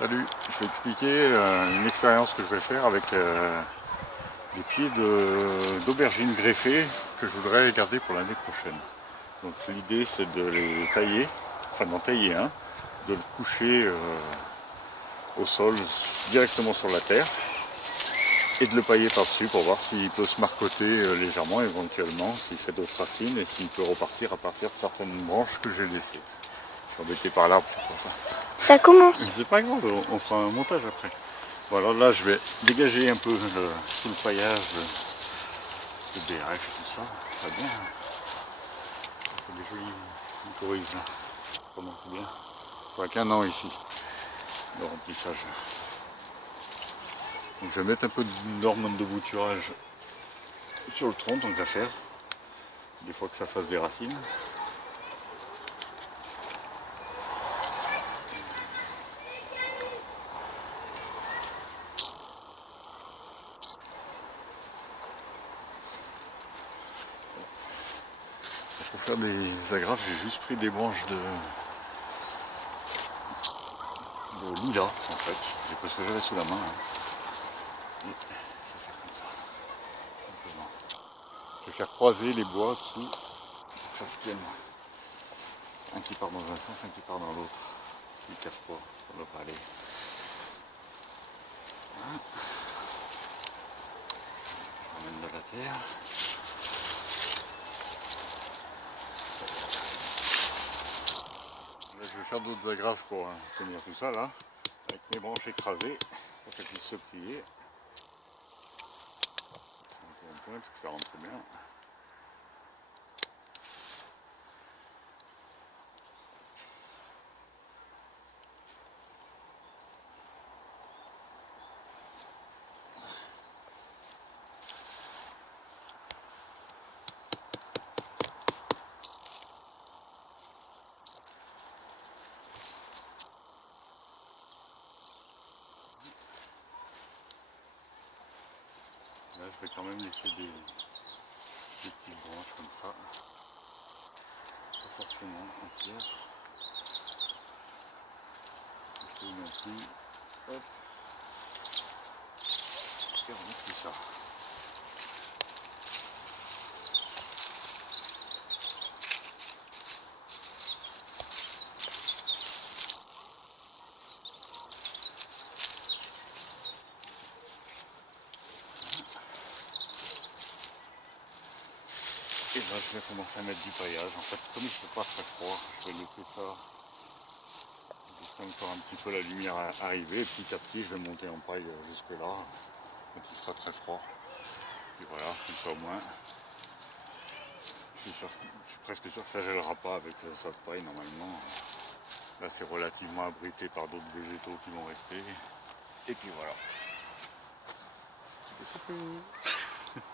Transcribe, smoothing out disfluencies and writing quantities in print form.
Salut, je vais expliquer une expérience que je vais faire avec des pieds d'aubergines greffées que je voudrais garder pour l'année prochaine. Donc l'idée c'est de les tailler, enfin d'en tailler un, de le coucher au sol directement sur la terre et de le pailler par-dessus pour voir s'il peut se marcoter légèrement éventuellement, s'il fait d'autres racines et s'il peut repartir à partir de certaines branches que j'ai laissées. Je suis embêté par l'arbre, c'est pour ça. Ça commence. Mais c'est pas grave, on fera un montage après. Bon alors là je vais dégager un peu tout le paillage, le BRF et tout ça, ça va bien. Ça fait des jolies mycorhizes là. Ça commence bien. Il faudra qu'un an ici, de remplissage. Donc je vais mettre un peu d'hormones de bouturage sur le tronc, tant qu'à faire. Des fois que ça fasse des racines. Pour faire des agrafes, j'ai juste pris des branches de lilas en fait. J'ai pris ce que j'avais sous la main. Et je vais faire comme ça, simplement. Je vais faire croiser les bois dessous pour que ça se tienne. Un qui part dans un sens, un qui part dans l'autre. S'il ne casse pas, ça ne doit pas aller. Voilà. Je ramène de la terre. Là, je vais faire d'autres agrafes pour tenir tout ça là, avec mes branches écrasées pour qu'elles puissent se plier. Encore un point parce que ça rentre bien. Là, je vais quand même laisser des petites branches comme ça. Pas forcément entières. Et non plus. Hop. Et on met tout ça. Et là, je vais commencer à mettre du paillage. En fait, comme il ne fait pas très froid, je vais laisser ça. Laisser encore un petit peu la lumière arriver. Et petit à petit, je vais monter en paille jusque là. Quand il sera très froid. Et voilà, comme ça au moins. Je suis presque sûr que ça ne gèlera pas avec ça de paille normalement. Là, c'est relativement abrité par d'autres végétaux qui vont rester. Et puis voilà. C'est tout.